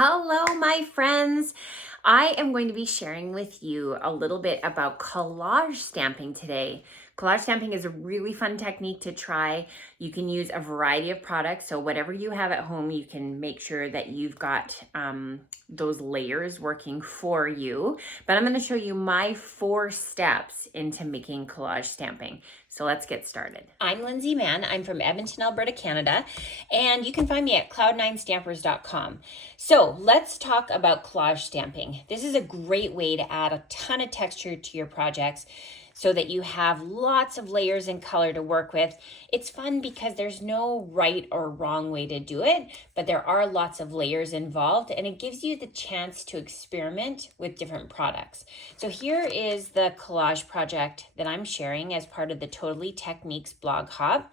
Hello, my friends. I am going to be sharing with you a little bit about collage stamping today. Collage stamping is a really fun technique to try. You can use a variety of products, so whatever you have at home, you can make sure that you've got those layers working for you. But I'm going to show you my 4 steps into making collage stamping. So let's get started. I'm Lynsay Mahon. I'm from Edmonton, Alberta, Canada, and you can find me at cloud9stampers.com. So let's talk about collage stamping. This is a great way to add a ton of texture to your projects so that you have lots of layers and color to work with. It's fun because there's no right or wrong way to do it, but there are lots of layers involved, and it gives you the chance to experiment with different products. So here is the collage project that I'm sharing as part of the Totally Techniques blog hop.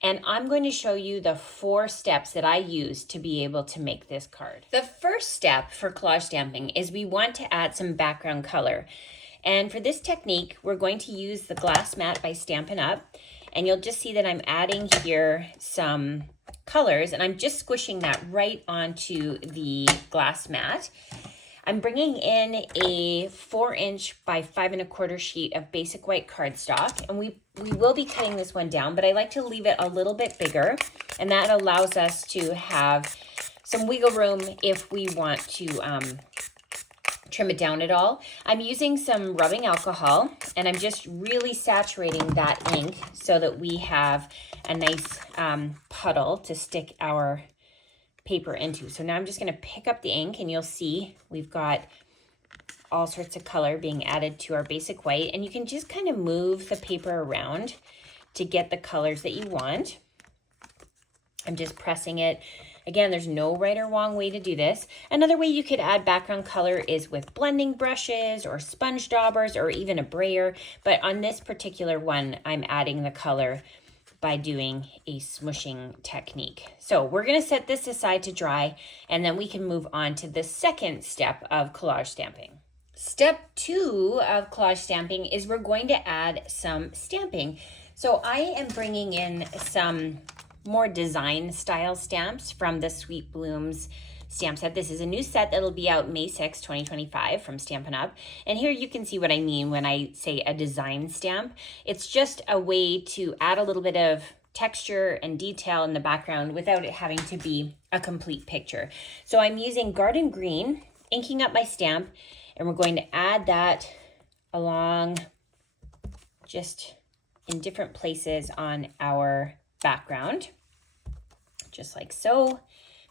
And I'm going to show you the 4 steps that I use to be able to make this card. The first step for collage stamping is we want to add some background color. And for this technique, we're going to use the glass mat by Stampin Up. And you'll just see that I'm adding here some colors, and I'm just squishing that right onto the glass mat. I'm bringing in a 4-inch by 5 1/4 sheet of basic white cardstock, and we will be cutting this one down, but I like to leave it a little bit bigger, and that allows us to have some wiggle room if we want to trim it down at all. I'm using some rubbing alcohol, and I'm just really saturating that ink so that we have a nice puddle to stick our paper into. So now I'm just going to pick up the ink, and you'll see we've got all sorts of color being added to our basic white, and you can just kind of move the paper around to get the colors that you want. I'm just pressing it. Again, there's no right or wrong way to do this. Another way you could add background color is with blending brushes or sponge daubers or even a brayer, but on this particular one, I'm adding the color by doing a smushing technique. So we're going to set this aside to dry, and then we can move on to the second step of collage stamping. Step 2 of collage stamping is we're going to add some stamping. So I am bringing in some more design style stamps from the Sweet Blooms stamp set. This is a new set that'll be out May 6, 2025 from Stampin' Up. And here you can see what I mean when I say a design stamp. It's just a way to add a little bit of texture and detail in the background without it having to be a complete picture. So I'm using Garden Green, inking up my stamp, and we're going to add that along just in different places on our background, just like so.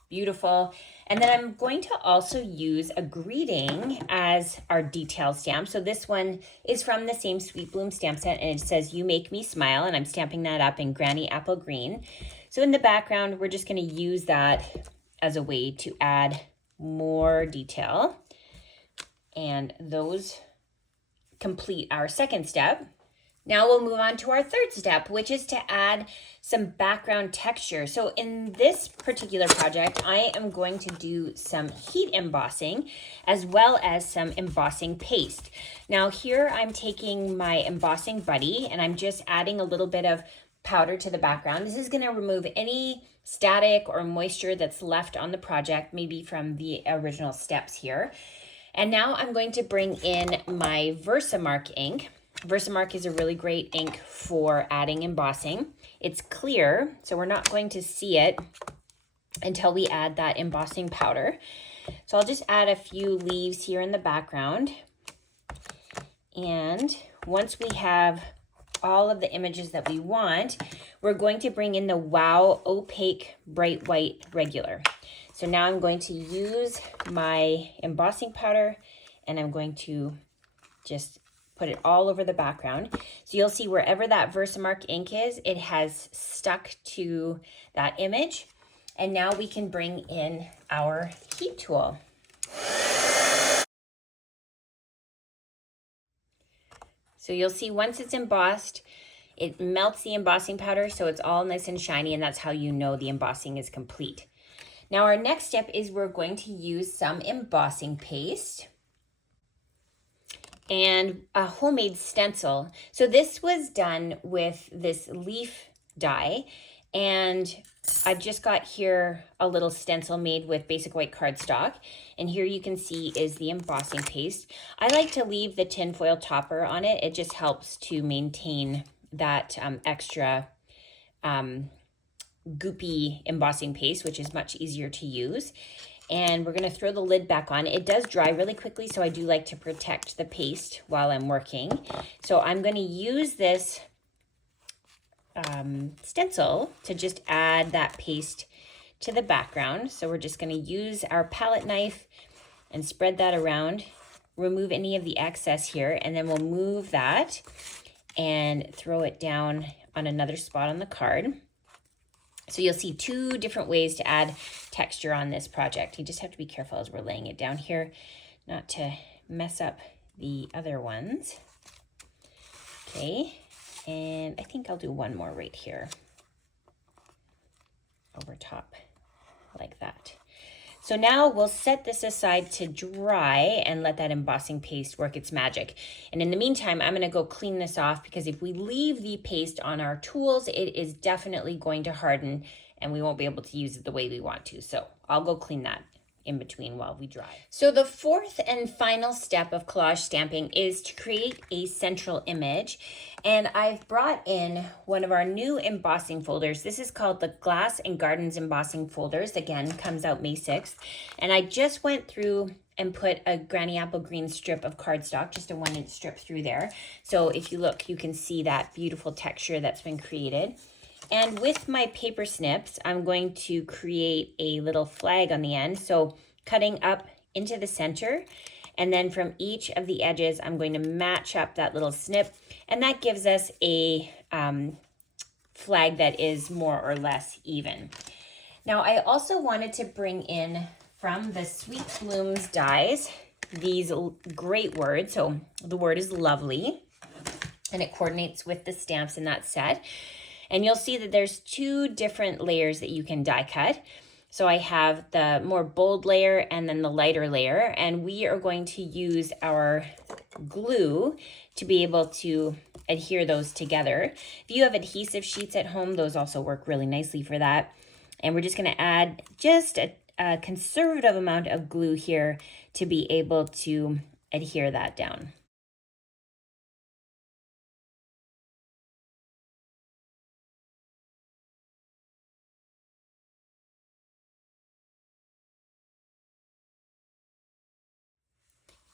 Beautiful. And then I'm going to also use a greeting as our detail stamp. So this one is from the same Sweet Bloom stamp set, and it says, "You make me smile," and I'm stamping that up in Granny Apple Green. So in the background, we're just going to use that as a way to add more detail. And those complete our second step. Now we'll move on to our third step, which is to add some background texture. So in this particular project, I am going to do some heat embossing as well as some embossing paste. Now here I'm taking my embossing buddy, and I'm just adding a little bit of powder to the background. This is going to remove any static or moisture that's left on the project, maybe from the original steps here. And now I'm going to bring in my Versamark ink. Versamark is a really great ink for adding embossing. It's clear, so we're not going to see it until we add that embossing powder. So I'll just add a few leaves here in the background. And once we have all of the images that we want, we're going to bring in the Wow Opaque Bright White Regular. So now I'm going to use my embossing powder, and I'm going to just put it all over the background. So you'll see wherever that Versamark ink is, it has stuck to that image. And now we can bring in our heat tool. So you'll see once it's embossed, it melts the embossing powder, so it's all nice and shiny, and that's how you know the embossing is complete. Now our next step is we're going to use some embossing paste and a homemade stencil. So this was done with this leaf die, And I've just got here a little stencil made with basic white cardstock. And here you can see is the embossing paste. I like to leave the tinfoil topper on it. It just helps to maintain that extra goopy embossing paste, which is much easier to use. And we're going to throw the lid back on. It does dry really quickly, so I do like to protect the paste while I'm working. So I'm going to use this stencil to just add that paste to the background. So we're just going to use our palette knife and spread that around, remove any of the excess here, and then we'll move that and throw it down on another spot on the card. So you'll see two different ways to add texture on this project. You just have to be careful as we're laying it down here, not to mess up the other ones. Okay, and I think I'll do one more right here over top like that. So now we'll set this aside to dry and let that embossing paste work its magic. And in the meantime, I'm going to go clean this off, because if we leave the paste on our tools, it is definitely going to harden and we won't be able to use it the way we want to. So I'll go clean that in between while we dry. So the fourth and final step of collage stamping is to create a central image. And I've brought in one of our new embossing folders. This is called the Glass and Gardens Embossing Folders. Again, comes out May 6th. And I just went through and put a granny apple green strip of cardstock, just a 1-inch strip through there. So if you look, you can see that beautiful texture that's been created. And with my paper snips, I'm going to create a little flag on the end. So cutting up into the center, and then from each of the edges, I'm going to match up that little snip. And that gives us a flag that is more or less even. Now, I also wanted to bring in from the Sweet Blooms dies these great words. So the word is lovely, and it coordinates with the stamps in that set. And you'll see that there's two different layers that you can die cut. So I have the more bold layer and then the lighter layer, and we are going to use our glue to be able to adhere those together. If you have adhesive sheets at home, those also work really nicely for that. And we're just going to add just a conservative amount of glue here to be able to adhere that down.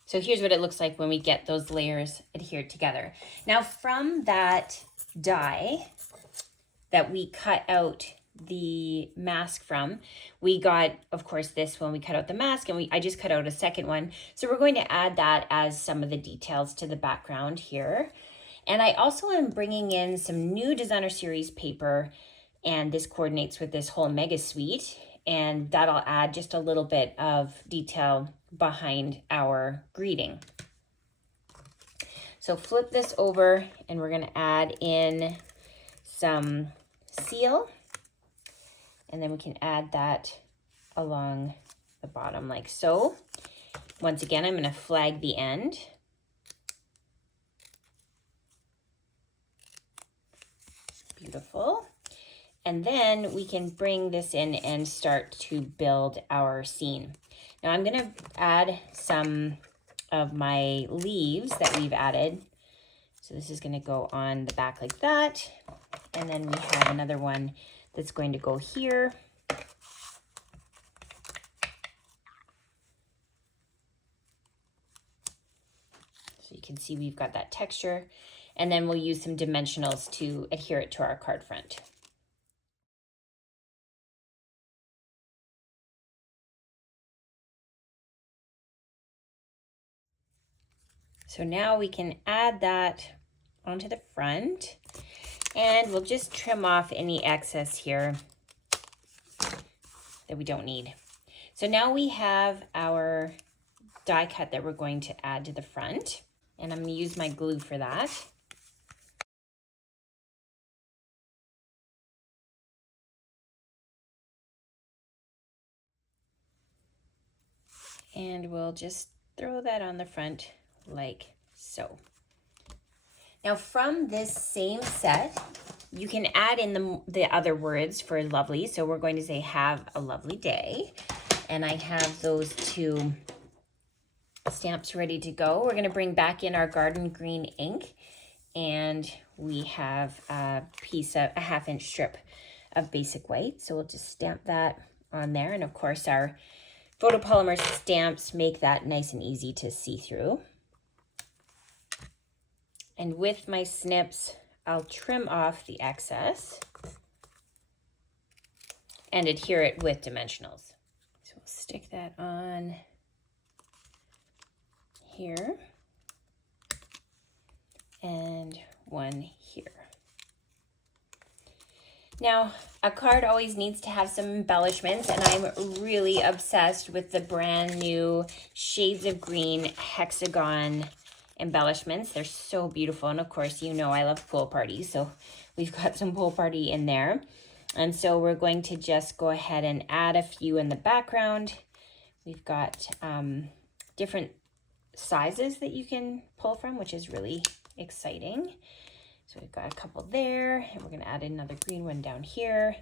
So here's what it looks like when we get those layers adhered together. Now from that die that we cut out the mask from, we got, of course, this when we cut out the mask, and I just cut out a second one. So we're going to add that as some of the details to the background here. And I also am bringing in some new designer series paper, and this coordinates with this whole mega suite, and that'll add just a little bit of detail behind our greeting. So flip this over, and we're going to add in some seal, and then we can add that along the bottom like so. Once again, I'm going to flag the end. Beautiful. And then we can bring this in and start to build our scene. Now I'm going to add some of my leaves that we've added. So this is going to go on the back like that. And then we have another one that's going to go here. So you can see we've got that texture. And then we'll use some dimensionals to adhere it to our card front. So now we can add that onto the front, and we'll just trim off any excess here that we don't need. So now we have our die cut that we're going to add to the front, and I'm going to use my glue for that. And we'll just throw that on the front like so. Now from this same set, You can add in the other words for lovely. So we're going to say, have a lovely day. And I have those 2 stamps ready to go. We're going to bring back in our garden green ink. And we have a piece of a 1/2 inch strip of basic white. So we'll just stamp that on there. And of course, our photopolymer stamps make that nice and easy to see through. And with my snips, I'll trim off the excess and adhere it with dimensionals. So we'll stick that on here and one here. Now, a card always needs to have some embellishments, and I'm really obsessed with the brand new Shades of Green hexagon embellishments. They're so beautiful, and of course, you know I love pool parties, so we've got some pool party in there. And so we're going to just go ahead and add a few in the background. We've got different sizes that you can pull from, which is really exciting. So we've got a couple there, and we're going to add another green one down here.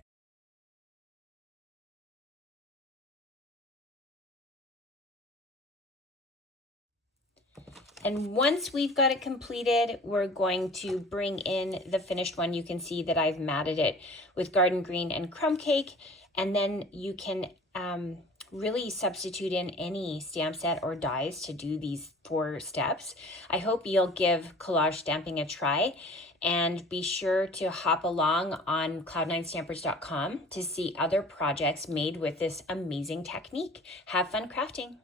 And once we've got it completed, we're going to bring in the finished one. You can see that I've matted it with garden green and crumb cake, and then you can really substitute in any stamp set or dies to do these 4 steps. I hope you'll give collage stamping a try, and be sure to hop along on cloud9stampers.com to see other projects made with this amazing technique. Have fun crafting.